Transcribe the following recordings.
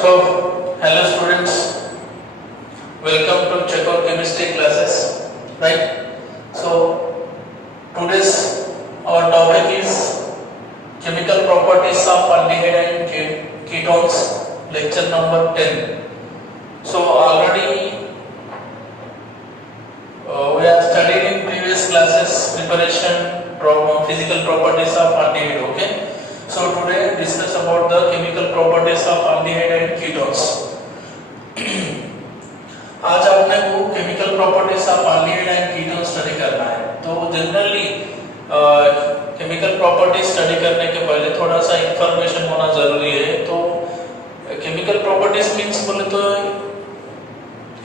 So, hello students, welcome to Chekhov chemistry classes, right? So, today's our topic is chemical properties of aldehyde and ketones, lecture number 10. So, already we have studied in previous classes preparation physical properties of aldehyde, okay? So today discuss about the chemical properties of aldehyde and ketones. आज आपने को chemical properties of aldehyde and ketones study करना है. तो generally chemical properties study करने के पहले थोड़ा सा information होना जरूरी है. तो chemical properties means बोले तो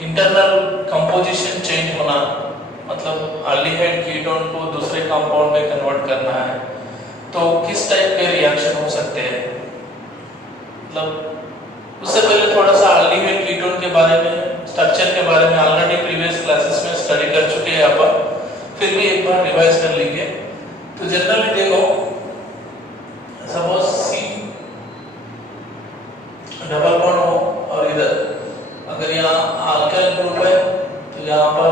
internal composition change होना, मतलब aldehyde ketone को दूसरे compound में convert करना है. तो किस टाइप के रिएक्शन हो सकते हैं, मतलब उससे पहले थोड़ा सा aldehyde ketone के बारे में, स्ट्रक्चर के बारे में ऑलरेडी प्रीवियस क्लासेस में स्टडी कर चुके हैं आप, फिर भी एक बार रिवाइज कर लेंगे. तो जनरली देखो, सपोज C डबल बॉन्ड हो और इधर अगर यहाँ अल्काइल ग्रुप है तो यहाँ पर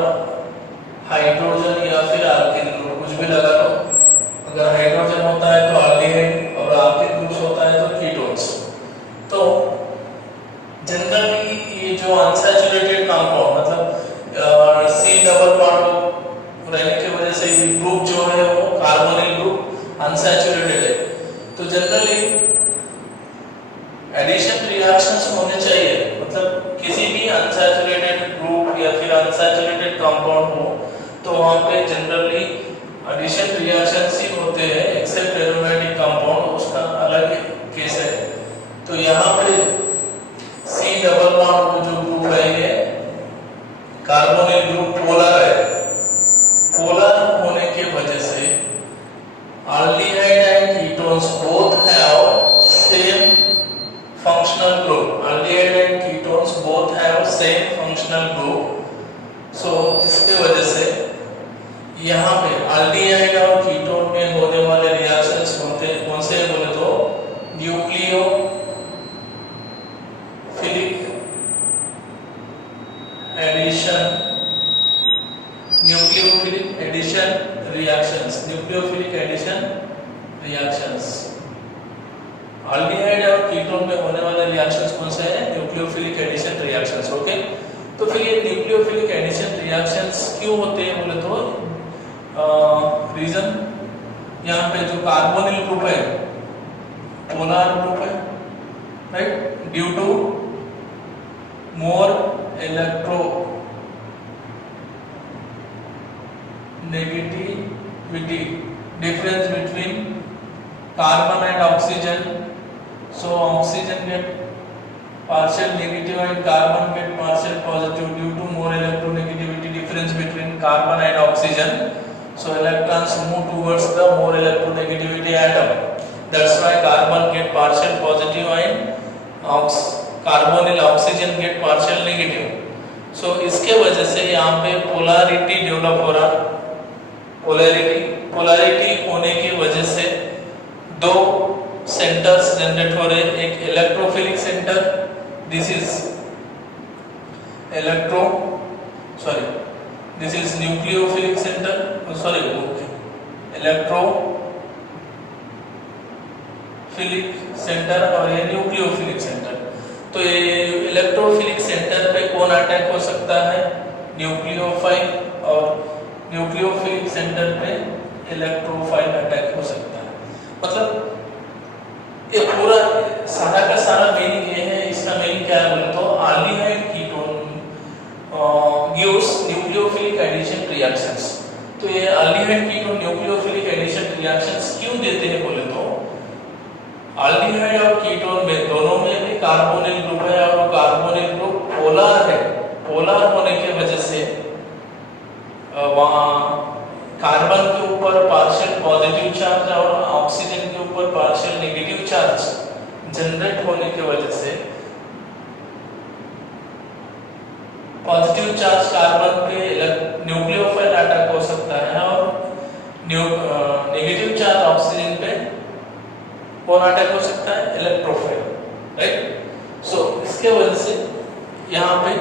हाइड्रोजन या फिर अल्किल ग्रुप कुछ भी लगा लो. अगर हाइड्रोजन होता है तो aldehyde और अल्किल ग्रुप होता है तो कीटोन्स. तो जनरली ये जो अनसैचुरेटेड कंपाउंड, मतलब C डबल बॉन्ड रहने की वजह से ये ग्रुप जो है वो कार्बोनिल ग्रुप अनसैचुरेटेड है. तो जनरली एडिशन रिएक्शंस होने चाहिए, मतलब किसी भी अनसैचुरेटेड ग्रुप या फिर अनसैचुरेटेड कंपाउंड हो तो वहां पे जनरली एडिशन रिएक्शंस ही होते हैं, एक्सेप्ट एरोमेटिक कंपाउंड उसका अलग केस है. तो यहाँ पे C डबल बॉन्ड जो ग्रुप है ये कार्बोनिल ग्रुप पोलर है. पोलर होने के वजह से aldehyde and ketones both have same functional group. Aldehyde and ketones both have same functional group. So इसके वजह से यहाँ पे aldehyde और कीटोन में होने वाले रिएक्शंस कौन से बोले तो न्यूक्लियोफिलिक एडिशन रिएक्शंस. aldehyde और कीटोन में होने वाले रिएक्शंस कौन से हैं? Nucleophilic addition reactions. ओके, तो फिर ये न्यूक्लियोफिलिक एडिशन रिएक्शंस क्यों होते हैं बोले तो रीजन यहाँ पे जो कार्बोनिल ग्रुप है पोलर ग्रुप है, right, due to more electronegativity difference between carbon and oxygen. So oxygen get partial negative and carbon get partial positive due to more electronegativity difference between carbon and oxygen. So electrons move towards the more electronegativity atom. That's why carbon get partial positive and carbonyl oxygen get partial negative. So इसके वजह से यहाँ पे polarity develop हो रहा. polarity होने की वजह से दो सेंटर्स जनरेट हो रहे. एक electrophilic centre, this is this is nucleophilic center, electrophilic center और ये न्यूक्लियोफिलिक सेंटर. तो ये इलेक्ट्रोफिलिक सेंटर पे कौन अटैक हो सकता है? न्यूक्लियोफाइल. और न्यूक्लियोफिलिक सेंटर पे इलेक्ट्रोफाइल अटैक हो सकता है. मतलब ये पूरा सारा का सारा मीनिंग ये है. इसका मीनिंग क्या है बोले तो aldehyde ketone gives nucleophilic addition reactions. तो ये aldehyde ketone nucleophilic addition reactions क्यों देते हैं बोले तो aldehyde और ketone में दोनों में भी कार्बोनिल ग्रुप है और कार्बोनिल ग्रुप पोलर है. पोलर होने की वजह से वहाँ कार्बन के ऊपर पार्शियल पॉजिटिव चार्ज और ऑक्सीजन के ऊपर पार्शियल नेगेटिव चार्ज जनरेट होने की वजह से पॉजिटिव चार्ज कार्बन पे न्यूक्लियोफाइल अटैक हो सकता है और नेगेटिव चार्ज ऑक्सीजन पे कौन अटैक हो सकता है? Electrophile, right. सो इसके वजह से यहाँ पे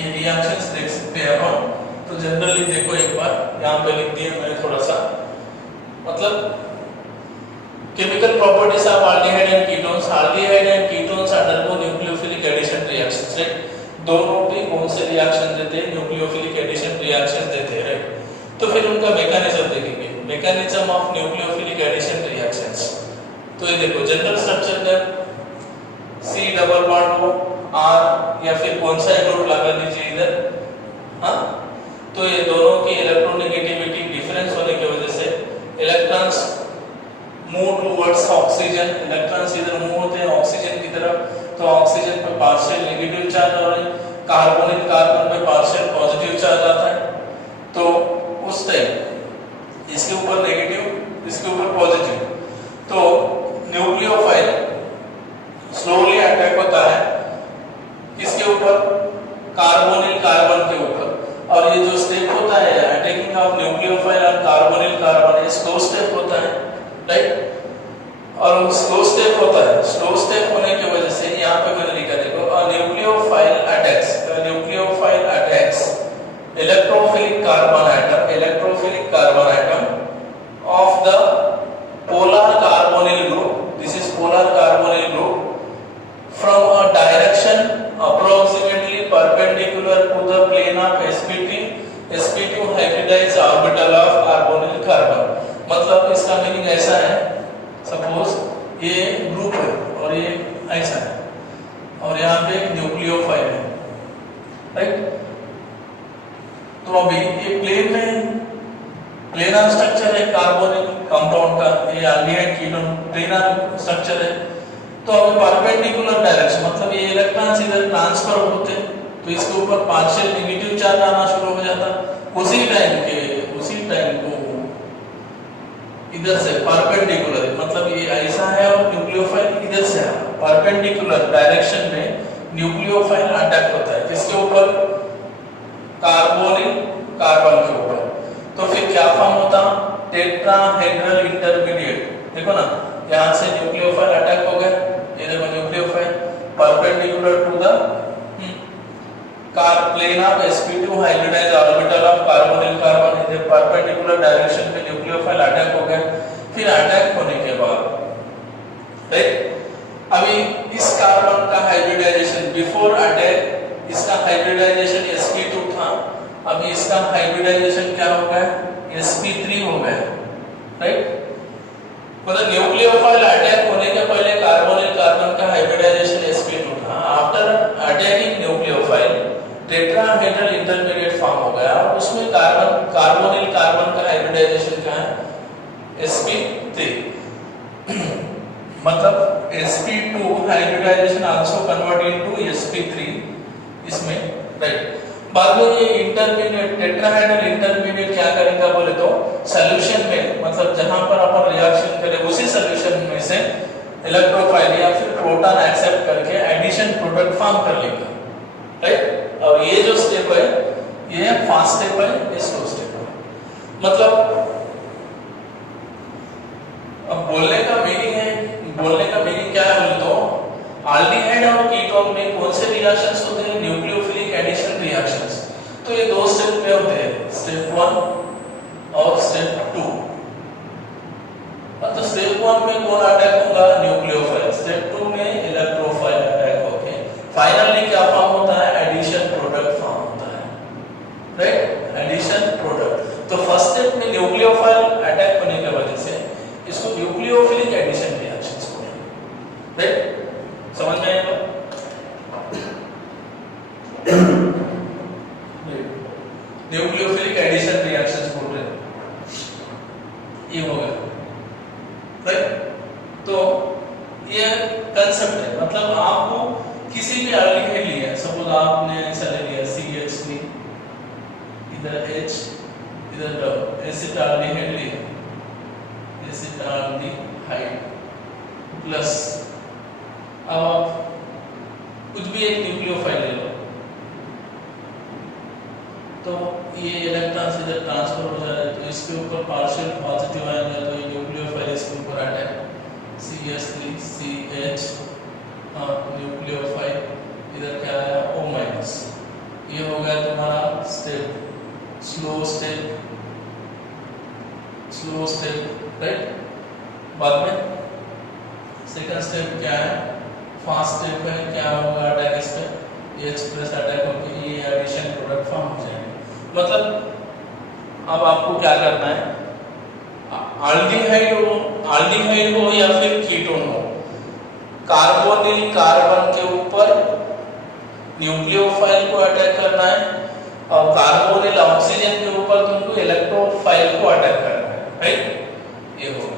रिएक्शंस देख सकते हैं अपन। तो जनरली देखो एक बार यहाँ पे लिख दिया मैंने थोड़ा सा, मतलब chemical properties of aldehyde and ketones. Aldehyde and ketones undergo nucleophilic addition reactions, right? दोनों भी कौन से रिएक्शन देते हैं? न्यूक्लियोफिलिक एडिशन रिएक्शन देते हैं, राइट? तो फिर उनका मैकेनिज्म देखेंगे, mechanism of nucleophilic addition reactions. तो ये देखो जनरल स्ट्रक्चर का C डबल बॉन्ड हो R या फिर कौन सा ग्रुप लगा लीजिए इधर, हाँ? तो ये दोनों की इलेक्ट्रोनेगेटिविटी डिफरेंस होने की वजह से electrons move towards oxygen, electrons इधर मूव होते हैं ऑक्सीजन की तरफ, तो ऑक्सीजन पे पार्शियल नेगेटिव चार्ज और कार्बोनिल कार्बन पे पार्शियल पॉजिटिव चार्ज आता है। तो उस टाइम इसके ऊपर नेगेटिव, इसके ऊपर पॉजिटिव, तो न्यूक्लियोफाइल स्लोली अटैक होता है किसके ऊपर? कार्बोनिल कार्बन के ऊपर। और ये जो स्टेप होता है अटैकिंग ऑफ न्यूक्लियोफाइल और कार्बोनिल कार्बन, ये स्लो स्टेप होता है, राइट? और स्लो स्टेप होता है, स्लो स्टेप होने की वजह से यहाँ पे मैंने लिखा देखो nucleophile attacks electrophilic carbon atom of the polar carbonyl group, this is polar carbonyl group, from a direction approximately perpendicular to the plane of sp2 hybridized orbital of carbonyl carbon। मतलब इसका मीनिंग ऐसा है, suppose ये group है और ये ऐसा है और यहाँ पे एक न्यूक्लियोफाइल है, राइट? तो अभी ये प्लेनर स्ट्रक्चर है कार्बोनिल कंपाउंड का, ये एल्डिहाइड कीटोन प्लेनर स्ट्रक्चर है। तो अभी परपेंडिकुलर डायरेक्शन मतलब ये इलेक्ट्रॉन्स इधर ट्रांसफर होते हैं तो इसके ऊपर पार्शियल नेगेटिव चार्ज आना शुरू हो जाता, उसी टाइम को इधर से परपेंडिकुलर, मतलब ये ऐसा है और न्यूक्लियोफाइल इधर से है, परपेंडिकुलर डायरेक्शन में न्यूक्लियोफाइल अटैक होता है किसके ऊपर? कार्बोनिल कार्बन के ऊपर। तो फिर क्या फॉर्म होता? Tetrahedral intermediate. देखो ना, यहाँ से न्यूक्लियोफाइल अटैक हो गया, ये देखो nucleophile perpendicular to the plane of sp2 hybridized orbital of carbonyl carbon, ये परपेंडिकुलर डायरेक्शन में न्यूक्लियोफाइल अटैक हो गया। फिर अटैक होने के बाद, राइट, अभी इस कार्बन का हाइब्रिडाइजेशन बिफोर अटैक, इसका हाइब्रिडाइजेशन sp2 था, अभी इसका हाइब्रिडाइजेशन क्या हो गया? sp3 हो गया, राइट? मतलब न्यूक्लियोफाइल अटैक होने के पहले कार्बोनिल कार्बन का हाइब्रिडाइजेशन sp2 था, after attacking nucleophile tetrahedral intermediate form हो गया और उसमें कार्बोनिल कार्बन का हाइब्रिडाइजेशन क्या है? sp3। मतलब sp2 hybridisation also convert into sp3 इसमें, राइट? बाद में ये इंटरमीडिएट टेट्राहेड्रल इंटरमीडिएट क्या करेगा बोले तो सॉल्यूशन में, मतलब जहां पर अपन रिएक्शन करें उसी सॉल्यूशन में से इलेक्ट्रोफाइल या फिर प्रोटॉन एक्सेप्ट करके एडिशन प्रोडक्ट फॉर्म कर लेगा, राइट? और ये जो स्टेप है ये फास्ट स्टेप है, ये स्लो स्टेप है। मतलब अब बोलने का मीनिंग क्या है बोले तो एल्डिहाइड और कीटोन में कौन से रिएक्शंस होते हैं? Nucleophilic addition reactions. तो ये दो स्टेप में होते हैं, स्टेप 1 और स्टेप 2। तो स्टेप 1 में कौन अटैक होगा? न्यूक्लियोफाइल। स्टेप 2 में इलेक्ट्रोफाइल अटैक होके फाइनली क्या फॉर्म होता है? एडिशन प्रोडक्ट फॉर्म होता है, राइट? Addition product. तो फर्स्ट स्टेप में न्यूक्लियोफाइल अटैक होने की वजह से इसको न्यूक्लियोफिलिक एडिशन रिएक्शंस बोलते हैं, राइट? समझ में आया? न्यूक्लियोफिलिक एडिशन रिएक्शंस बोल रहे हैं, ये हो गया, राइट? तो ये कंसेप्ट है, मतलब आपको किसी भी एल्डिहाइड लिया, सपोज आपने ऐसा ले लिया CH3, इधर H, इधर एसिटाल्डिहाइड लिया, एसिटाल्डिहाइड प्लस, अब आप कुछ भी एक न्यूक्लियोफाइल ले लो तो ये इलेक्ट्रॉन्स इधर ट्रांसफर हो जा रहे हैं, तो इसके ऊपर पार्शियल पॉजिटिव आएंगे तो ये न्यूक्लियोफाइल इसके ऊपर अटैक, CH CH3CH, न्यूक्लियोफाइल, इधर क्या आया O माइनस। ये हो गया तुम्हारा स्टेप, स्लो स्टेप, राइट। बाद में सेकंड स्टेप क्या है, फास्ट स्टेप है, क्या होगा attack step, H plus attack होकर ये एडिशन प्रोडक्ट फॉर्म हो जाएगा। मतलब अब आपको क्या करना है, आल्डिहाइड हो या फिर कीटोन हो, कार्बोनिल कार्बन के ऊपर न्यूक्लियोफाइल को अटैक करना है और कार्बोनिल ऑक्सीजन के ऊपर तुमको इलेक्ट्रोफाइल को अटैक करना है, राइट। ये होगा।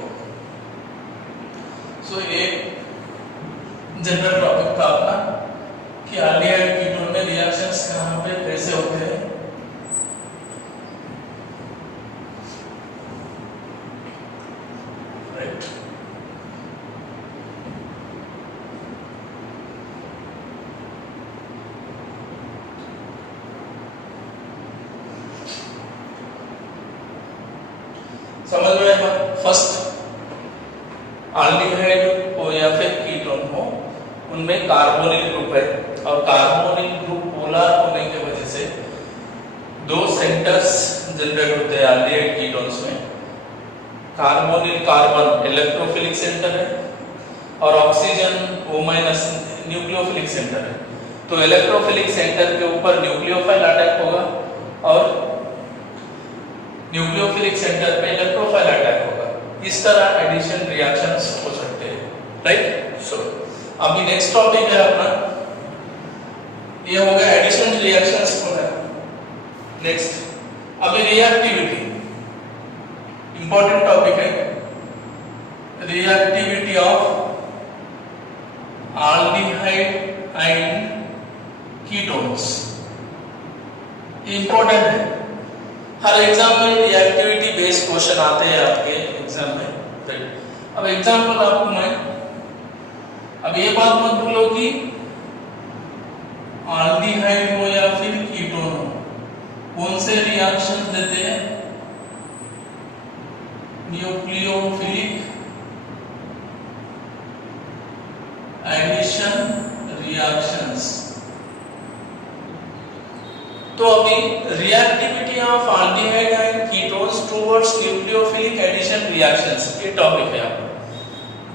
सो ये जनरल टॉपिक था अपना कि आल्डिहाइड कीटोन में रिएक्शंस कहां पे कैसे होते हैं। समझ में आया। फर्स्ट, आल्डिहाइड हो या फिर कीटोन हो, उनमें कार्बोनिल ग्रुप है और कार्बोनिल ग्रुप पोलर होने की वजह से दो सेंटर्स जनरेट होते हैं आल्डिहाइड कीटोन्स में। कार्बोनिल कार्बन इलेक्ट्रोफिलिक सेंटर है और oxygen O minus nucleophilic centre है। तो इलेक्ट्रोफिलिक सेंटर के ऊपर न्यूक्लियोफाइल अटैक होगा और न्यूक्लियोफिलिक सेंटर पे इलेक्ट्रोफाइल अटैक होगा। इस तरह एडिशन रिएक्शंस हो सकते हैं, राइट। सो अभी नेक्स्ट टॉपिक है अपना, ये हो गया एडिशन रिएक्शंस हो गया। नेक्स्ट अभी रिएक्टिविटी, इंपॉर्टेंट टॉपिक है, reactivity of aldehyde and ketones. Important है, हर एग्जाम में रिएक्टिविटी बेस्ड क्वेश्चन आते हैं आपके एग्जाम में। अब एग्जांपल आपको मैं, अब ये बात मत भूलो कि आल्डिहाइड हो या फिर कीटोन हो, कौन से रिएक्शन देते हैं, न्यूक्लियोफिलिक एडिशन रिएक्शंस। तो अभी reactivity of aldehyde and ketones towards nucleophilic addition reactions, ये टॉपिक है आपका।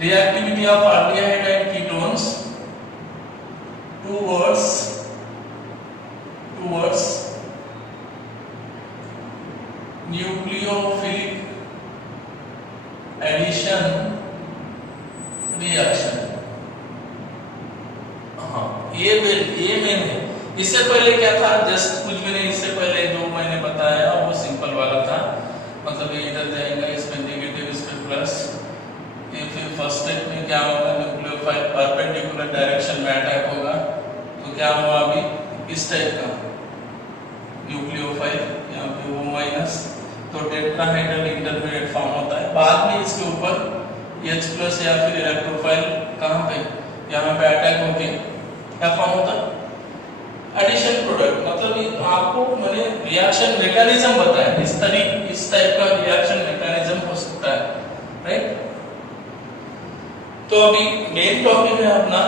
Reactivity of aldehyde and ketones towards nucleophilic addition reaction. हाँ, ये मेन है। इससे पहले क्या था, जस्ट कुछ भी नहीं, इससे पहले जो मैंने बताया वो सिंपल वाला था, मतलब ये इधर जाएगा, इसमें नेगेटिव, इसमें प्लस। ये फिर फर्स्ट स्टेप में क्या होगा, न्यूक्लियोफाइल परपेंडिकुलर डायरेक्शन में अटैक होगा, तो क्या हुआ अभी इस टाइप का न्यूक्लियोफाइल, यहाँ पे O माइनस, तो टेट्राहाइड्रल इंटरमीडिएट फॉर्म होता है। बाद में इसके ऊपर H प्लस या फिर इलेक्ट्रोफाइल कहाँ पे, यहाँ पे अटैक होके क्या फॉर्म होता है, एडिशन प्रोडक्ट। मतलब आपको मैंने रिएक्शन मैकेनिज्म बताया, इस टाइप का रिएक्शन मैकेनिज्म हो सकता है, राइट। तो अभी मेन टॉपिक है अपना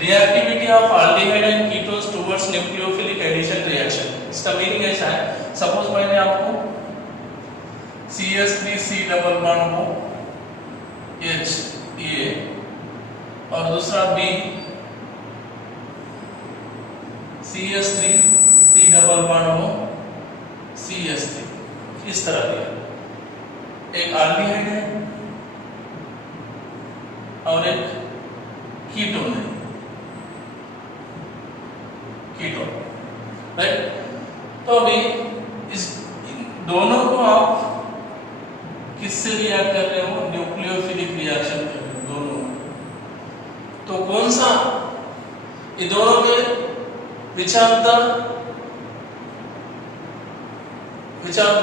reactivity of aldehyde and ketones towards nucleophilic addition reaction. इसका मीनिंग ऐसा है, सपोज मैंने आपको CH3C डबल बॉन्ड हो H ये और दूसरा B CH3C डबल बॉन्ड हो CH3, इस तरह दिया। एक आल्डिहाइड है और एक कीटोन है, कीटोन, राइट। तो अभी इस दोनों को आप किससे रिएक्ट कर रहे हो, न्यूक्लियोफिलिक रिएक्शन कर रहे हो दोनों। तो कौन सा, ये दोनों में which of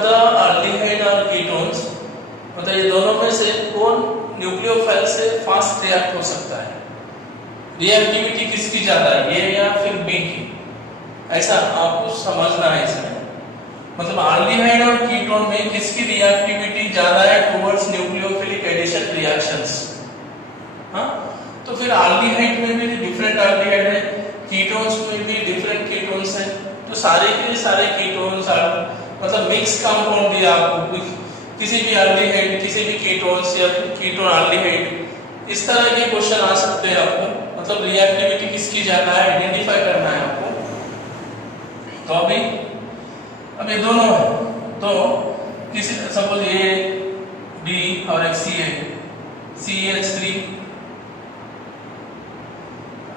the aldehyde और ketones, मतलब ये दोनों में से कौन न्यूक्लियोफाइल से फास्ट रिएक्ट हो सकता है, रिएक्टिविटी किसकी ज्यादा है, ये या फिर बी की, ऐसा आपको समझना है इसमें। मतलब आल्डिहाइड और कीटोन में किसकी रिएक्टिविटी ज्यादा है टुवर्ड्स न्यूक्लियोफिलिक एडिशन रिएक्शंस, हाँ, तो फिर एल्डिहाइड में भी डिफरेंट एल्डिहाइड है, कीटोन्स में भी डिफरेंट कीटोन्स है। तो सारे के सारे कीटोन्स मतलब मिक्स कंपाउंड दिया आपको, किसी भी एल्डिहाइड, किसी भी कीटोन्स या फिर कीटोन एल्डिहाइड, इस तरह के क्वेश्चन आ सकते हैं आपको। मतलब रिएक्टिविटी किसकी ज्यादा है आइडेंटिफाई करना है आपको। तो अभी दोनों है, तो किसी सपोज ए बी और एक सी है, CH3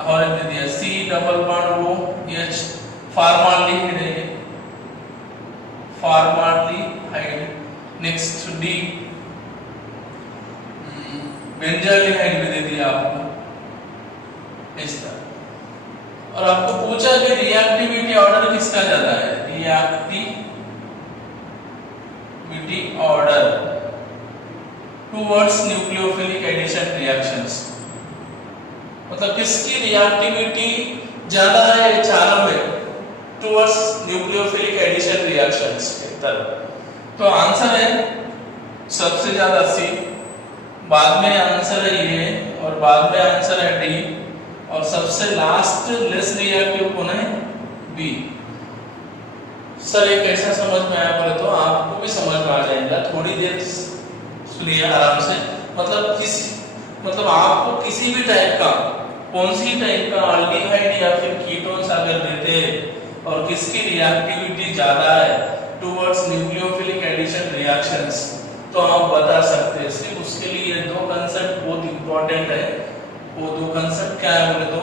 और एक दे दिया C double bond O H, formaldehyde है, फॉर्माल्डिहाइड। नेक्स्ट D बेंजाल्डिहाइड भी दे दिया आपको इस तरह। और आपको पूछा कि रिएक्टिविटी ऑर्डर किसका ज्यादा है, reactivity order towards nucleophilic addition reactions, मतलब किसकी रिएक्टिविटी ज्यादा है चारों में टुवर्ड्स न्यूक्लियोफिलिक एडिशन रिएक्शंस की तरफ। तो आंसर है सबसे ज्यादा C, बाद में आंसर है ये, और बाद में आंसर है D, और सबसे लास्ट लेस रिएक्टिव कौन है, B। सर ये कैसा समझ में आया बोले तो आपको भी समझ में आ जाएगा, थोड़ी देर सुनिए आराम से। मतलब आपको किसी भी टाइप का, कौन सी टाइप का एल्डिहाइड या फिर कीटोन्स अगर देते हैं और किसकी रिएक्टिविटी ज्यादा है टुवर्ड्स न्यूक्लियोफिलिक एडिशन रिएक्शंस, तो आप बता सकते हैं। सिर्फ उसके लिए ये दो कंसेप्ट बहुत इंपॉर्टेंट है। वो दो कंसेप्ट क्या है बोले तो,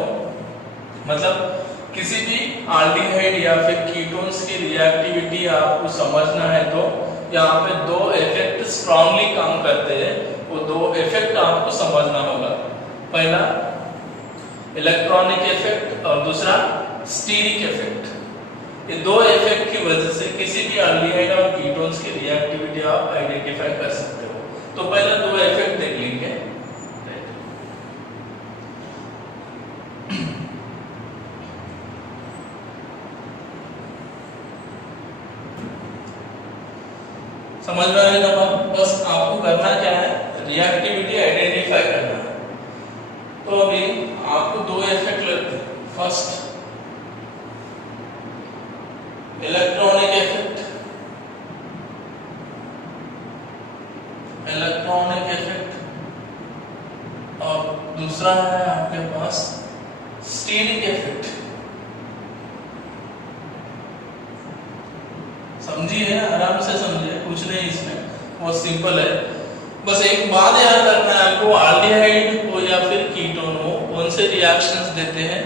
मतलब किसी भी एल्डिहाइड या फिर कीटोन्स की रिएक्टिविटी आपको समझना है तो यहाँ पे दो इफेक्ट स्ट्रांगली काम करते हैं, वो दो इफेक्ट आपको समझना होगा। पहला इलेक्ट्रॉनिक इफेक्ट और दूसरा स्टीरिक इफेक्ट। ये दो इफेक्ट की वजह से किसी भी एल्डिहाइड और कीटोन्स की रिएक्टिविटी आप आइडेंटिफाई कर सकते हो। तो पहले दो इफेक्ट देख लेंगे। समझ में आएगा ना, बस आपको करना क्या है, रिएक्टिविटी आइडेंटिफाई करना है। तो अभी आपको दो इफेक्ट लगते हैं। फर्स्ट इलेक्ट्रॉनिक इफेक्ट, और दूसरा है आपके पास स्टीरिक इफेक्ट। समझिए, आराम से समझिए, कुछ नहीं इसमें, बहुत सिंपल है। बस एक बात याद रखना है आपको, एल्डिहाइड को या फिर कीटोन को कौन से रिएक्शंस देते हैं,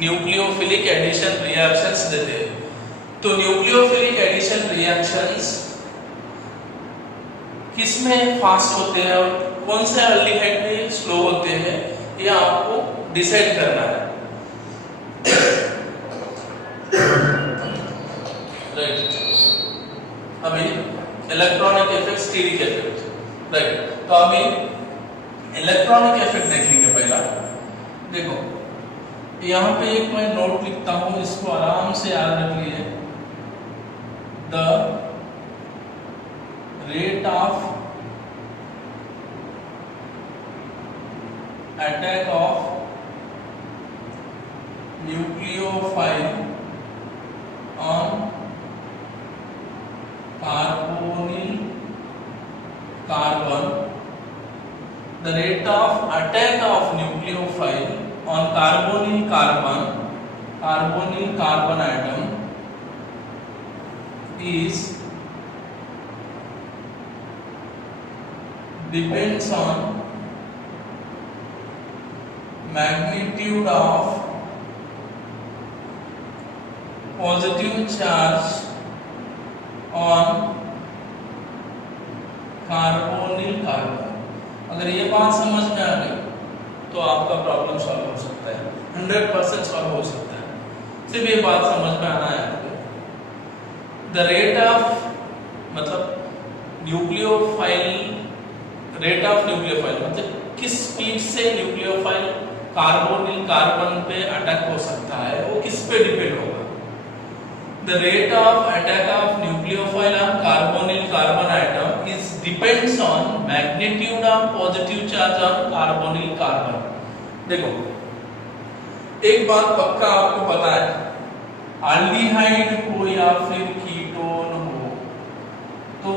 न्यूक्लियोफिलिक एडिशन रिएक्शंस देते हैं। तो न्यूक्लियोफिलिक एडिशन रिएक्शंस किसमें फास्ट होते हैं और कौन से एल्डिहाइड में स्लो होते हैं, ये आपको डिसाइड करना है। राइट, अभी electronic effect, steric effect, right. तो अभी इलेक्ट्रॉनिक इफेक्ट देखेंगे। पहला देखो, यहाँ पे एक मैं नोट लिखता हूँ, इसको आराम से याद रख लीजिए। The rate of attack of nucleophile on carbonyl carbon, the rate of attack of nucleophile on carbonyl carbon atom is depends on magnitude of positive charge on carbonyl carbon. अगर ये बात समझ में आ गई तो आपका प्रॉब्लम सॉल्व हो सकता है, 100% सॉल्व हो सकता है। सिर्फ ये बात समझ में आना है आपको। द रेट ऑफ, मतलब न्यूक्लियोफाइल, रेट ऑफ न्यूक्लियोफाइल मतलब किस स्पीड से न्यूक्लियोफाइल कार्बोनिल कार्बन पे अटैक हो सकता है, वो किस पे डिपेंड होगा। The rate of attack of nucleophile on carbonyl carbon atom is depends on magnitude of positive charge on carbonyl carbon. देखो एक बात पक्का आपको पता है, एल्डिहाइड हो या फिर कीटोन हो तो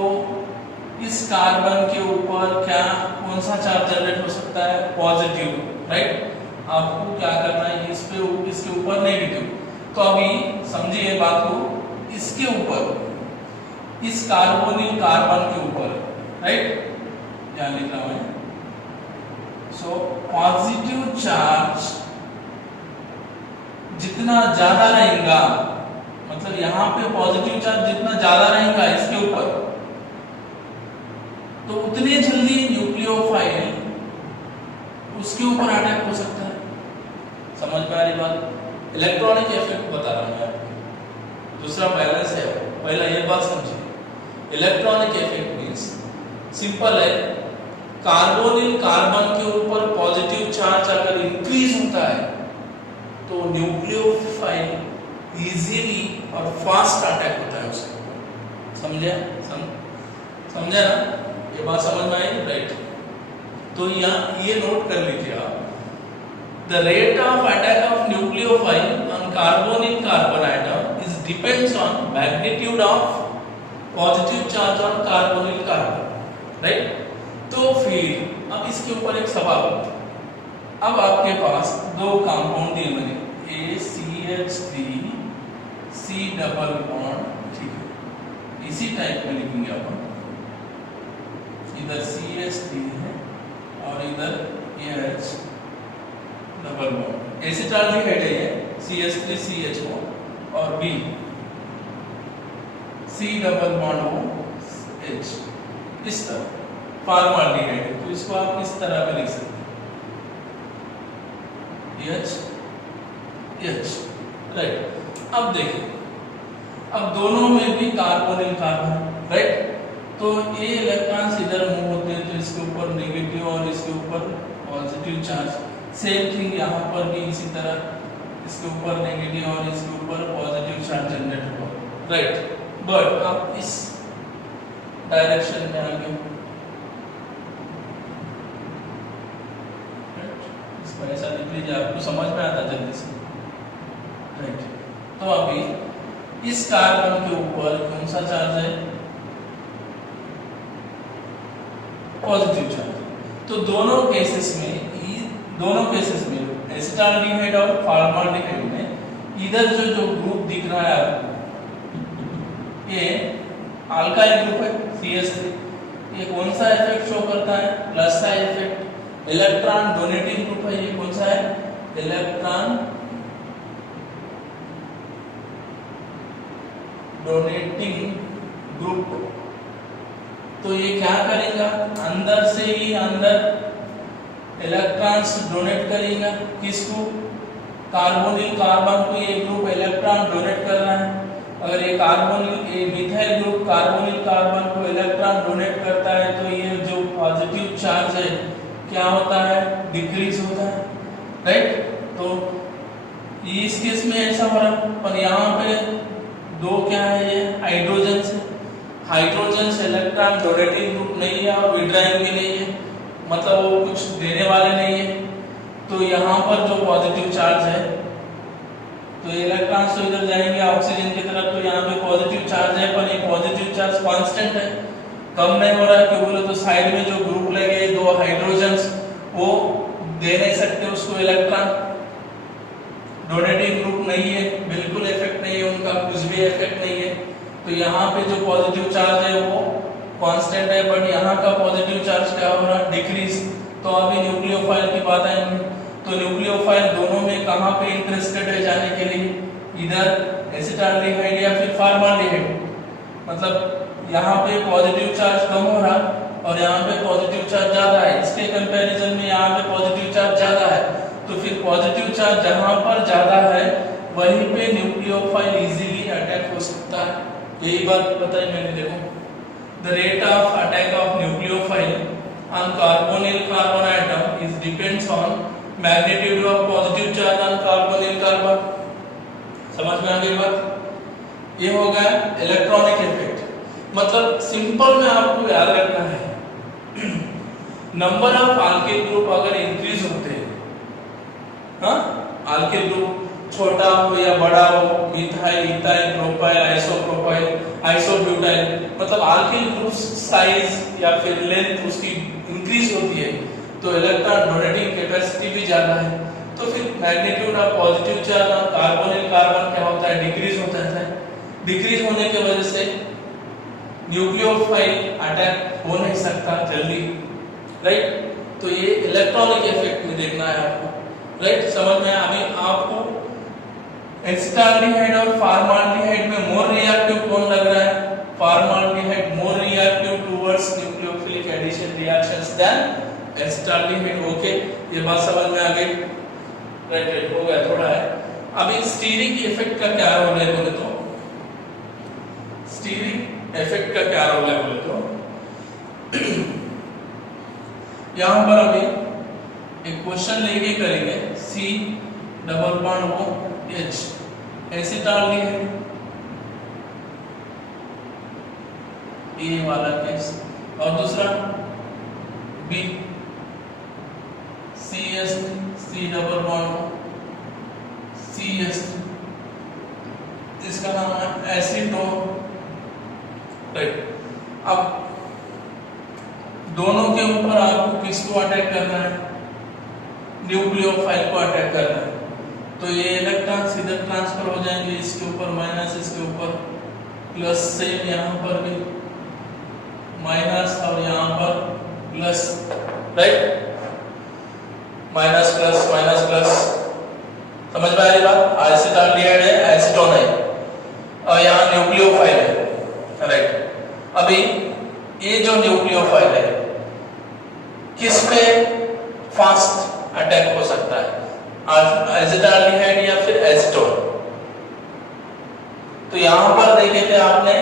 इस कार्बन के ऊपर क्या कौन सा चार्ज जनरेट हो सकता है? Positive, right. आपको क्या करना है, इसके ऊपर नेगेटिव। तो अभी समझिए बात को, इसके ऊपर, इस कार्बोनिल कार्बन के ऊपर, राइट, क्या लिख रहा हूं, सो पॉजिटिव चार्ज जितना ज्यादा रहेगा, मतलब यहां पे पॉजिटिव चार्ज जितना ज्यादा रहेगा इसके ऊपर, तो उतने जल्दी न्यूक्लियोफाइल उसके ऊपर अटैक हो सकता है। समझ में आ रही बात? इलेक्ट्रॉनिक इफेक्ट बता रहा हूं मैं आपको, दूसरा बैलेंस है। पहला ये बात समझिए, इलेक्ट्रॉनिक इफेक्ट मींस सिंपल है, कार्बोनिल कार्बन के ऊपर पॉजिटिव चार्ज अगर इंक्रीज होता है तो न्यूक्लियोफाइल इजीली और फास्ट अटैक होता है उसके ऊपर। समझा ना? ये बात समझ में आई, राइट? तो यहाँ ये नोट कर लीजिए आप, the rate of attack of nucleophile on carbonyl carbon atom is depends on magnitude of positive charge on carbonyl carbon, right? तो फिर अब इसके ऊपर एक सवाल, अब आपके पास दो कंपाउंड दिए मैंने, ACH3 C डबल बॉन्ड, ठीक है, इसी टाइप में लिखेंगे अपन, इधर CH3 है और इधर AH डबल बॉन्ड, एसिटाल्डिहाइड है ये, CH3 CH और B C double bond OH, इस तरह फॉर्माल्डिहाइड, तो इसको आप इस तरह में लिख सकते हैं, H, राइट। अब देखिए, अब दोनों में भी कार्बोनिल कार्बन, राइट, तो ये इलेक्ट्रॉन्स इधर मूव होते हैं तो इसके ऊपर नेगेटिव और इसके ऊपर पॉजिटिव चार्ज, सेम थिंग यहाँ पर भी इसी तरह, इसके ऊपर नेगेटिव और इसके ऊपर पॉजिटिव चार्ज जनरेट हुआ, राइट। बट आप इस डायरेक्शन में आगे, इसको ऐसा लिख लीजिए, आपको समझ में आता जल्दी से, राइट। तो अभी इस कार्बन के ऊपर कौन सा चार्ज है? Positive charge. तो दोनों केसेस में एसिटाल्डिहाइड और फॉर्माल्डिहाइड में इधर जो ग्रुप दिख रहा है आपको, ये अल्काइल ग्रुप है CH3, ये कौन सा इफेक्ट शो करता है? प्लस का इफेक्ट। इलेक्ट्रॉन डोनेटिंग ग्रुप है, ये कौन सा है? Electron donating group. तो ये क्या करेगा? अंदर से ही अंदर इलेक्ट्रॉन्स डोनेट करेगा, किसको? कार्बोनिल कार्बन को ये ग्रुप इलेक्ट्रॉन डोनेट कर रहा है। अगर ये मिथाइल ग्रुप कार्बोनिल कार्बन को इलेक्ट्रॉन डोनेट करता है तो ये जो पॉजिटिव चार्ज है क्या होता है? डिक्रीज होता है, राइट। तो इस केस में ऐसा हो रहा, पर यहाँ पे दो क्या है, ये हाइड्रोजन से, हाइड्रोजन से इलेक्ट्रॉन डोनेटिंग ग्रुप नहीं है और विड्राइंग भी नहीं है, मतलब वो कुछ देने वाले नहीं है। तो यहाँ पर जो पॉजिटिव चार्ज है, तो इलेक्ट्रॉन्स तो इधर जाएंगे ऑक्सीजन की तरफ, तो यहाँ पे पॉजिटिव चार्ज है, पर ये पॉजिटिव चार्ज कांस्टेंट है, कम नहीं हो रहा। क्यों बोले तो साइड में जो ग्रुप लगे दो हाइड्रोजन्स, वो दे नहीं सकते उसको इलेक्ट्रॉन, डोनेटिंग ग्रुप नहीं है, बिल्कुल इफेक्ट नहीं है उनका, कुछ भी इफेक्ट नहीं है। तो यहाँ पे जो पॉजिटिव चार्ज है वो कांस्टेंट है, बट यहाँ का पॉजिटिव चार्ज क्या हो रहा? डिक्रीज। तो अभी न्यूक्लियोफाइल की बात आएंगे, तो न्यूक्लियोफाइल दोनों में कहाँ पे इंटरेस्टेड है जाने के लिए? इधर एसिटाल्डिहाइड या फिर फॉर्माल्डिहाइड। मतलब यहाँ पे पॉजिटिव चार्ज कम हो रहा और यहाँ पे पॉजिटिव चार्ज ज्यादा है, इसके कंपैरिजन में यहाँ पे पॉजिटिव चार्ज ज्यादा है। तो फिर पॉजिटिव चार्ज जहाँ पर ज्यादा है वहीं पे न्यूक्लियोफाइल इजीली अटैक हो सकता है। यही बात बताई मैंने। देखो, the rate of attack of nucleophile on carbonyl carbon atom is depends on magnitude of positive charge on carbonyl carbon. समझ में आ गई बात? ये हो गया इलेक्ट्रॉनिक इफेक्ट। मतलब सिंपल में आपको याद रखना है नंबर ऑफ अल्किल ग्रुप अगर इंक्रीज होते हैं, हाँ, अल्किल ग्रुप छोटा हो या बड़ा हो, methyl, ethyl, propyl, isopropyl, isobutyl, मतलब अल्किल ग्रुप साइज या फिर लेंथ उसकी इंक्रीज होती है तो इलेक्ट्रॉन डोनेटिंग कैपेसिटी भी ज्यादा है, तो फिर magnitude of positive charge on carbonyl carbon क्या होता है, डिक्रीज होता है। डिक्रीज होने की वजह से न्यूक्लियोफाइल अटैक हो नहीं सकता जल्दी, राइट। तो ये इलेक्ट्रॉनिक इफेक्ट में देखना है आपको, राइट। समझ में अभी आपको एसिटाल्डिहाइड और फॉर्माल्डिहाइड में मोर रिएक्टिव कौन लग रहा है? Formaldehyde more reactive towards nucleophilic addition reactions than acetaldehyde. Okay, ये बात समझ में आ गई, राइट, हो गया थोड़ा है। अभी स्टीरिक इफेक्ट का क्या रोल है बोले तो, स्टीरिक इफेक्ट का क्या रोल है बोले तो यहां पर अभी एक क्वेश्चन लेके करेंगे, C double bond O H acetaldehyde, ये वाला केस, और दूसरा B C double bond CS, इसका नाम है एसीटोन, राइट। अब दोनों के ऊपर आपको किसको अटैक करना है? न्यूक्लियोफाइल को अटैक करना है। तो ये इलेक्ट्रॉन सीधे ट्रांसफर हो जाएंगे, इसके ऊपर माइनस, इसके ऊपर प्लस, सेम यहाँ पर भी माइनस और यहाँ पर प्लस, राइट, माइनस प्लस, समझ में आ रही बात? एसिटाल्डिहाइड है, एसीटोन है और यहाँ न्यूक्लियोफाइल है, राइट। अभी ये जो न्यूक्लियोफाइल है किस पे फास्ट अटैक हो सकता है? एसिटाल्डिहाइड या फिर एसीटोन। तो यहां पर देखे थे आपने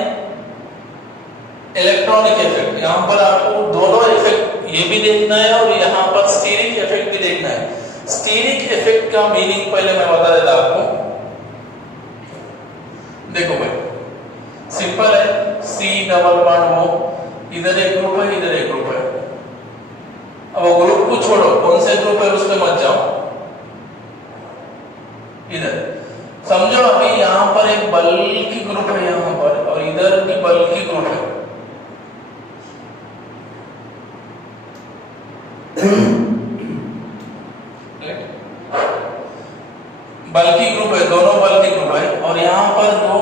इलेक्ट्रॉनिक इफेक्ट, यहां पर आपको दोनों इफेक्ट ये भी देखना है और यहां पर स्टीरिक इफेक्ट भी देखना है। स्टीरिक इफेक्ट का मीनिंग पहले मैं बता देता आपको। देखो भाई, सिंपल है, C डबल बॉन्ड O, इधर एक ग्रुप है, इधर एक ग्रुप है। अब वो ग्रुप को छोड़ो, कौन से ग्रुप है उस पे मत जाओ, इधर समझो अभी यहां पर एक बल्कि ग्रुप है यहां पर, और इधर भी बल्कि ग्रुप है। बल्कि ग्रुप है, दोनों बल्कि ग्रुप है, और यहां पर दो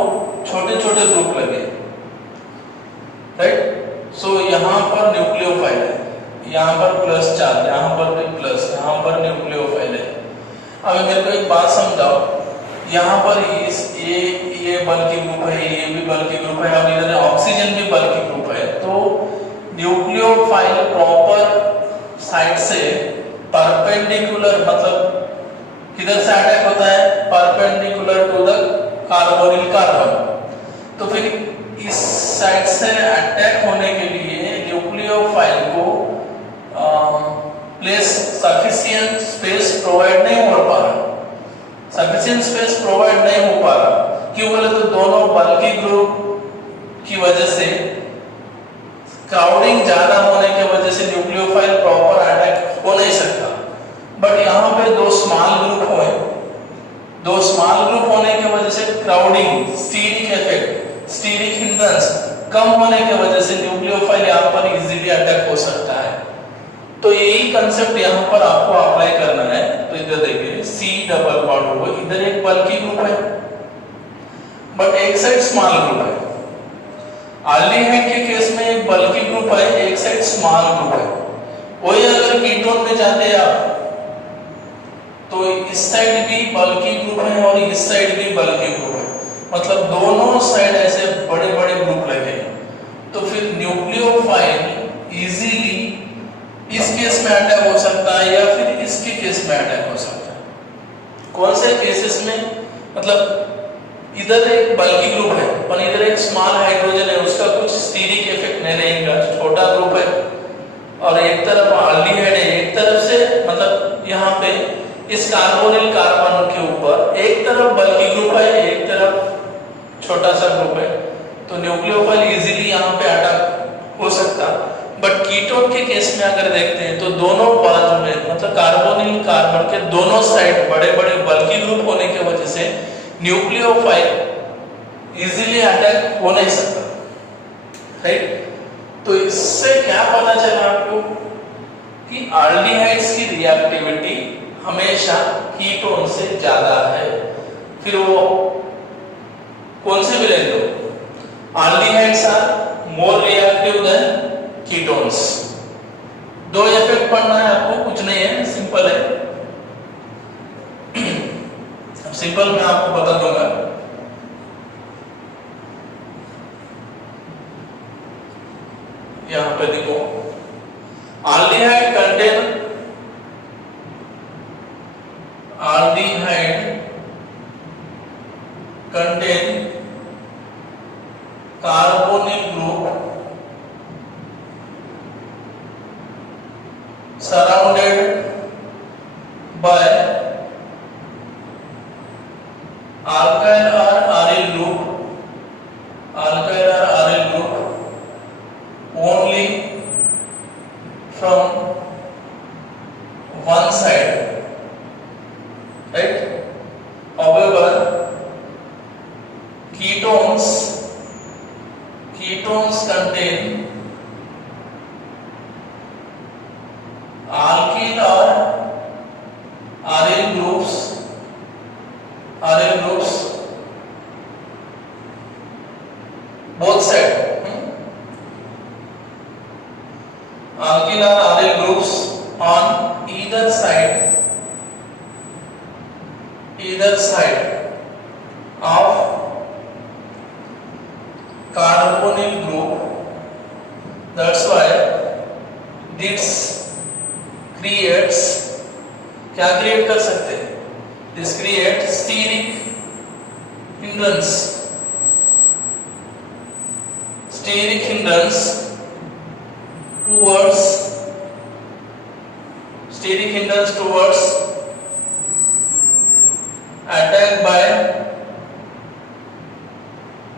छोटे छोटे ग्रुप लगे, राइट। सो यहां पर न्यूक्लियोफाइल है, यहां पर प्लस चार्ज, यहां पर भी प्लस, यहां पर न्यूक्लियोफाइल है। अब मेरे को एक बात समझाओ, यहाँ पर ये बल्कि ग्रुप है, ये भी बल्कि ग्रुप है, अब इधर ऑक्सीजन भी बल्कि ग्रुप है, तो न्यूक्लियोफाइल प्रॉपर साइड से परपेंडिकुलर, मतलब किधर से अटैक होता है? Perpendicular to the carbonyl carbon. तो फिर इस साइड से अटैक होने के लिए न्यूक्लियोफाइल को प्लेस सफिशिएंट स्पेस प्रोवाइड नहीं हो पा रहा, सफिशिएंट स्पेस प्रोवाइड नहीं हो पा रहा। क्यों बोले तो दोनों बल्कि ग्रुप की वजह से क्राउडिंग ज्यादा होने की वजह से न्यूक्लियोफाइल प्रॉपर अटैक हो नहीं सकता। बट यहाँ पे दो स्मॉल ग्रुप हुए, दो स्मॉल ग्रुप होने की वजह से crowding, steric effect, steric hindrance कम होने की वजह से न्यूक्लियोफाइल यहाँ पर इजीली अटैक हो सकता है। तो यही कंसेप्ट यहाँ पर आपको अप्लाई करना है। तो इधर देखिए, C डबल बॉन्ड O, इधर एक बल्कि ग्रुप है बट एक साइड स्मॉल ग्रुप है। एल्डिहाइड के केस में एक बल्कि ग्रुप है, एक साइड स्मॉल ग्रुप है। वही अगर कीटोन में जाते हैं आप, तो इस साइड भी बल्कि ग्रुप है और इस साइड भी बल्कि ग्रुप है, मतलब दोनों साइड ऐसे बड़े बड़े ग्रुप लगे। तो फिर न्यूक्लियोफाइल इजीली इस केस में अटैक हो सकता है या फिर इसके केस में अटैक हो सकता है। कौन से केसेस में? मतलब इधर एक बल्कि ग्रुप है और इधर एक स्मॉल हाइड्रोजन है, उसका कुछ स्टीरिक इफेक्ट नहीं रहेगा, छोटा ग्रुप है, और एक तरफ एल्डिहाइड है, एक तरफ से मतलब यहाँ पे इस कार्बोनिल कार्बन के ऊपर एक तरफ बल्कि ग्रुप है, एक तरफ छोटा सा ग्रुप है। तो न्यूक्लियोफाइल इजीली यहाँ पे अटैक हो सकता। बट कीटोन के केस में अगर देखते हैं तो दोनों बाजू में मतलब कार्बोनिल कार्बन के दोनों साइड बड़े बड़े बल्की ग्रुप होने की वजह से न्यूक्लियोफाइल इजीली अटैक हो नहीं सकता, राइट। तो इससे क्या पता चला आपको कि एल्डिहाइड्स की रिएक्टिविटी हमेशा कीटोन से ज्यादा है। फिर वो कौन से भी ले लो, aldehydes are more reactive than ketones. दो इफेक्ट पढ़ना है आपको, कुछ नहीं है, सिंपल है। अब सिंपल मैं आपको बता दूंगा। यहां पे देखो, aldehyde contain carbonyl group surrounded by alkyl or aryl group only from one side, right? However, ketones contain alkyl or aryl groups both side, alkyl or aryl groups on either side of carbonyl group. That's why this creates, क्या create कर सकते हैं, this create steric hindrance towards attack by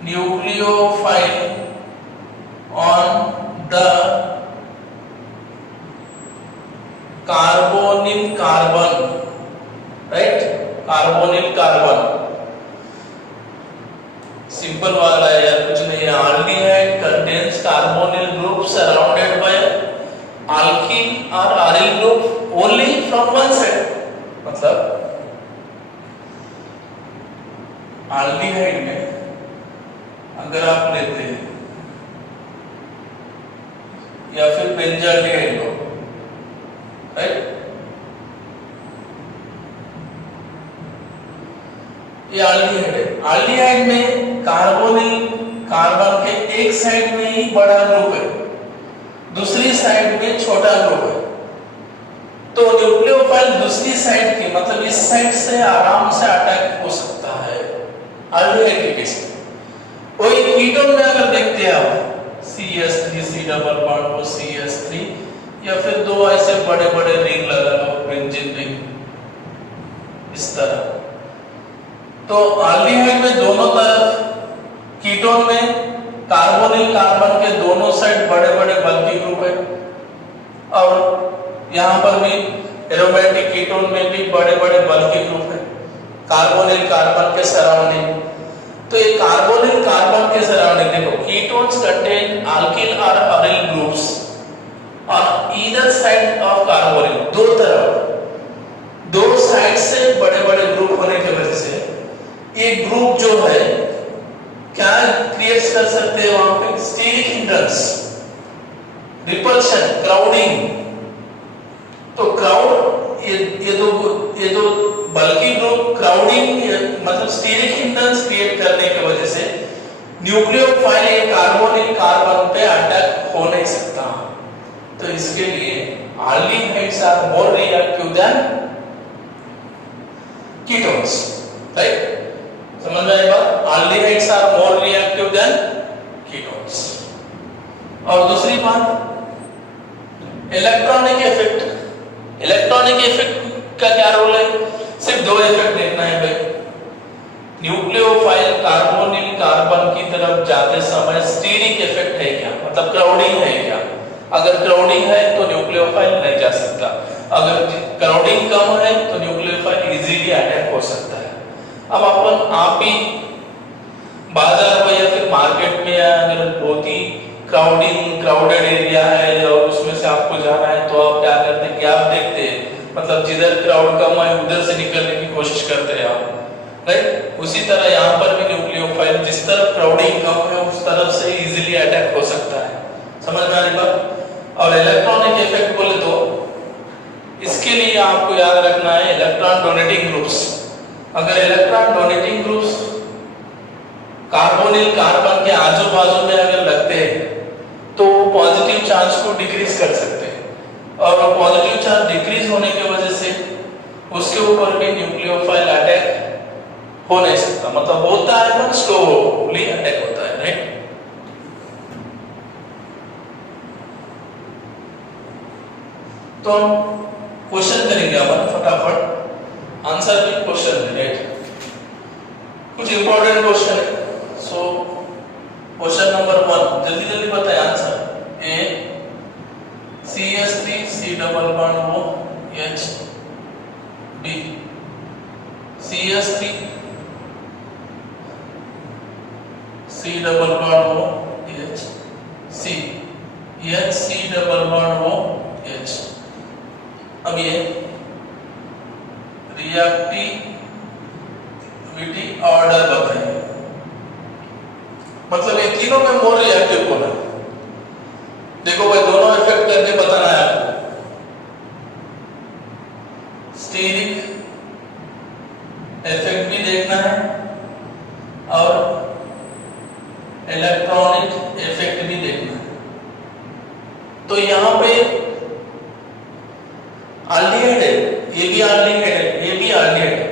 nucleophile on the carbonyl carbon, right, carbonyl carbon. Simple वाला है यार, कुछ नहीं है। Aldehyde contains carbonyl group surrounded by alkyl और aryl group only from one side। मतलब एल्डिहाइड में अगर आप लेते हैं या फिर बेंजाल्डिहाइड लो, राइट, ये एल्डिहाइड है। एल्डिहाइड में कार्बोनिल कार्बन के एक साइड में ही बड़ा ग्रुप है, दूसरी साइड में छोटा ग्रुप है। तो न्यूक्लियोफाइल दूसरी साइड की मतलब इस साइड से आराम से अटैक हो सकता है एल्डिहाइड के केस में। वही कीटोन में अगर देखते हैं आप CH3 C डबल बॉन्ड को CH3 या फिर दो ऐसे बड़े बड़े रिंग लगा लो, बेंजीन रिंग, इस तरह। तो एल्डिहाइड में दोनों तरफ, कीटोन में कार्बोनिल कार्बन के दोनों साइड बड़े बड़े बल्की ग्रुप है, और यहाँ पर भी एरोमेटिक कीटोन में भी बड़े बड़े बल्की ग्रुप है कार्बोनिल कार्बन के सराउंडिंग। तो ये कार्बोनिल कार्बन के सराउंडिंग देखो, कीटोन्स कंटेन alkyl और aryl groups on either side of carbonyl, दो तरफ, दो साइड से बड़े बड़े ग्रुप होने की वजह से ये ग्रुप जो है क्या क्रिएट कर सकते हैं वहां पे, स्टीरिक हिंड्रेंस, रिपल्शन, क्राउडिंग। तो क्राउड ये दो बल्कि ग्रुप क्राउडिंग मतलब स्टीरिक हिंड्रेंस क्रिएट करने की वजह से न्यूक्लियोफाइल ये कार्बोनिल कार्बन पे अटैक हो नहीं सकता। तो इसके लिए aldehydes are more reactive than ketones, right, समझ में आई बात। Aldehydes are more reactive than ketones. और दूसरी बात, इलेक्ट्रॉनिक इफेक्ट। इलेक्ट्रॉनिक इफेक्ट का क्या रोल है, सिर्फ दो इफेक्ट देखना है भाई, न्यूक्लियोफाइल कार्बोनिल कार्बन की तरफ जाते समय स्टीरिक इफेक्ट है क्या, मतलब क्राउडिंग है क्या? अगर क्राउडिंग है तो न्यूक्लियोफाइल नहीं जा सकता, अगर क्राउडिंग कम है तो न्यूक्लियोफाइल इजीली अटैक हो सकता है। अब आप भी बाजार में या फिर मार्केट में अगर बहुत ही क्राउडेड एरिया है और उसमें से आपको जाना है तो आप क्या करते हैं कि आप देखते हैं, मतलब जिधर क्राउड कम है उधर से निकलने की कोशिश करते हैं आप, राइट? उसी तरह यहाँ पर भी न्यूक्लियोफाइल जिस तरफ क्राउडिंग कम है उस तरफ से इजीली अटैक हो सकता है। समझ में आ रही बात? और इलेक्ट्रॉनिक इफेक्ट बोले तो इसके लिए आपको याद रखना है इलेक्ट्रॉन डोनेटिंग ग्रुप्स। अगर electron donating groups carbonyl carbon के आजू बाजू में अगर लगते हैं तो पॉजिटिव चार्ज को डिक्रीज कर सकते हैं, और पॉजिटिव चार्ज डिक्रीज होने की वजह से उसके ऊपर भी न्यूक्लियोफाइल अटैक हो नहीं सकता, मतलब होता है पर स्लोली अटैक होता है, राइट? तो हम क्वेश्चन करेंगे अपन फटाफट, आंसर भी क्वेश्चन है, राइट? कुछ इंपॉर्टेंट क्वेश्चन है। सो क्वेश्चन नंबर 1 जल्दी जल्दी बताए आंसर। ए CH3 C double bond O H, B CH3 C double bond O H, C HC double bond O H। अब ये रिएक्टिविटी ऑर्डर बताइए, मतलब ये तीनों में मोर रिएक्टिव कौन है? देखो भाई दोनों इफेक्ट करके बताना है आपको, स्टीरिक इफेक्ट भी देखना है और इलेक्ट्रॉनिक इफेक्ट भी देखना है। तो यहां पे एल्डिहाइड है, ये भी एल्डिहाइड है, ये भी एल्डिहाइड है,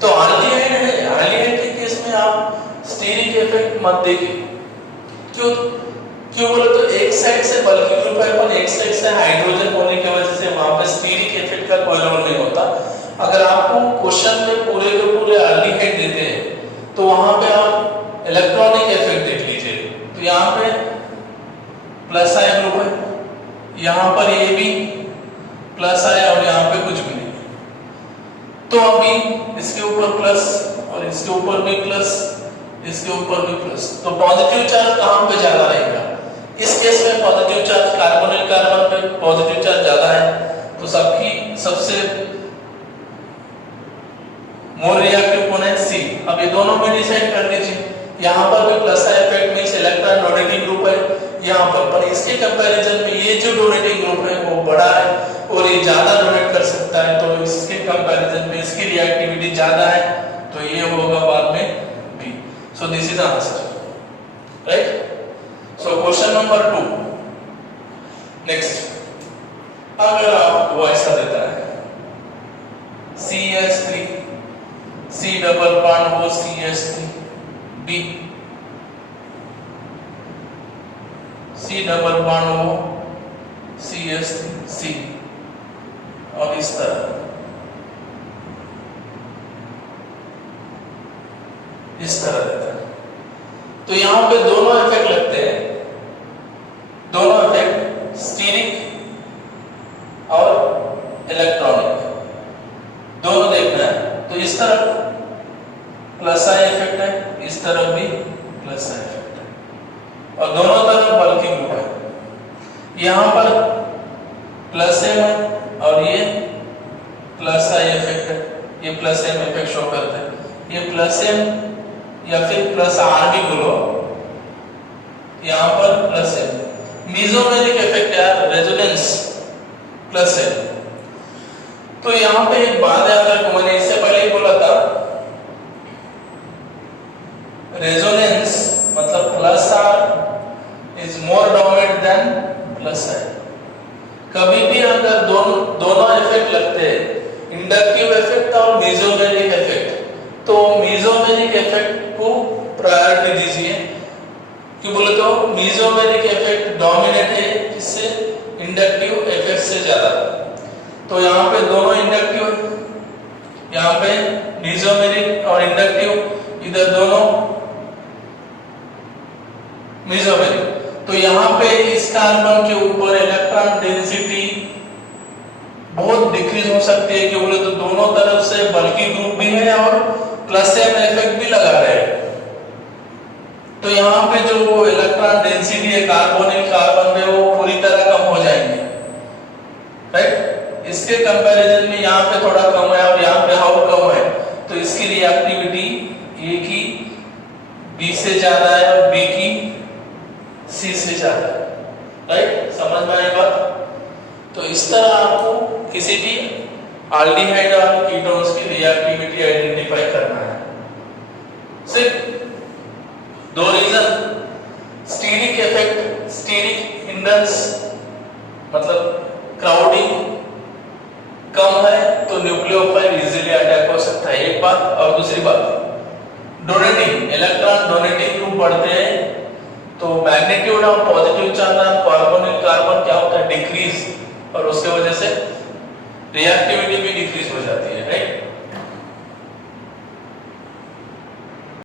तो एल्डिहाइड है, एल्डिहाइड के केस में आप स्टीरिक इफेक्ट मत देखिए। क्यों क्यों बोले तो एक साइड से बल्कि ग्रुप है पर एक साइड से हाइड्रोजन होने की वजह से वहां पे स्टीरिक इफेक्ट का कोई रोल नहीं होता। अगर आपको क्वेश्चन में पूरे के पूरे एल्डिहाइड देते हैं तो वहां पे आप इलेक्ट्रॉनिक इफेक्ट देख लीजिए। तो यहाँ पे प्लस आई ग्रुप है, यहाँ पर ये भी प्लस आई और यहाँ पे कुछ भी नहीं, तो अभी इसके ऊपर प्लस और इसके ऊपर भी प्लस, इसके ऊपर भी प्लस, तो पॉजिटिव चार्ज कहां पे ज्यादा रहेगा? इस केस में पॉजिटिव चार्ज कार्बोनिल कार्बन पे पॉजिटिव चार्ज ज्यादा है, तो सबसे मोर रिएक्टिव कौन है? C। अब ये दोनों में डिसाइड कर लीजिए, यहाँ पर भी plus I effect means electron donating group है यहाँ पर इसके कंपैरिजन में ये जो डोनेटिंग ग्रुप है वो बड़ा है और ये ज्यादा डोनेट कर सकता है, तो इसके कंपैरिजन में इसकी रिएक्टिविटी ज्यादा है, तो ये होगा बाद में B। So this is the answer, right? So question number 2 next, अगर आपको ऐसा देता है CH3 C double bond O CH3 B, C double bond O CH3 C, और इस तरह देता है, तो यहां पे दोनों इफेक्ट लगते हैं, दोनों इफेक्ट स्टीरिक और इलेक्ट्रॉनिक दोनों देखना है। तो इस तरफ प्लस आई इफेक्ट है, इस तरफ भी प्लस आई इफेक्ट है, और दोनों तरफ बल्कि ग्रुप है। यहां पर प्लस एम है और ये प्लस आई इफेक्ट है, ये प्लस एम इफेक्ट शो करता है, ये प्लस एम या फिर प्लस आर भी बोलो, यहाँ पर प्लस है, मेसोमेरिक इफेक्ट है, रेजोनेंस प्लस है। तो यहाँ पे एक बात याद रखो, मैंने इससे पहले ही बोला था, रेजोनेंस मतलब plus R is more dominant than plus I. कभी भी अगर दोनों इफेक्ट लगते हैं, इंडक्टिव इफेक्ट और मेसोमेरिक इफेक्ट, तो मेसोमेरिक इफेक्ट को प्रायोरिटी दीजिए। क्यों बोले तो मेसोमेरिक इफेक्ट डोमिनेट है किससे? इंडक्टिव इफेक्ट से ज्यादा। तो यहाँ पे दोनों इंडक्टिव, यहाँ पे मेसोमेरिक और इंडक्टिव, इधर दोनों मेसोमेरिक। तो यहाँ पे इस कार्बन के ऊपर इलेक्ट्रॉन डेंसिटी बहुत डिक्रीज हो सकती है, क्यों बोले तो दोनों तरफ से बल्की ग्रुप भी है और प्लस एम इफेक्ट भी लगा रहे हैं। तो यहाँ पे जो इलेक्ट्रॉन डेंसिटी है कार्बोनिल कार्बन में वो पूरी तरह कम हो जाएंगे, राइट। इसके कंपैरिजन में यहाँ पे थोड़ा कम है और यहाँ पे हाउ कम है, तो इसकी रिएक्टिविटी ए की बी से ज्यादा है और बी की सी से ज्यादा है, राइट। समझ में आई बात। तो इस तरह आपको किसी भी एल्डिहाइड और कीटोन्स की रिएक्टिविटी आइडेंटिफाई करना है। सिर्फ दो reason, steric effect, steric hindrance मतलब क्राउडिंग कम है तो न्यूक्लियोफाइल इजीली अटैक हो सकता है, एक बात। और दूसरी बात डोनेटिंग, इलेक्ट्रॉन डोनेटिंग ग्रुप बढ़ते हैं तो magnitude of positive charge on carbonyl carbon क्या होता है, डिक्रीज, और उसके वजह से रिएक्टिविटी भी डिक्रीज हो जाती है।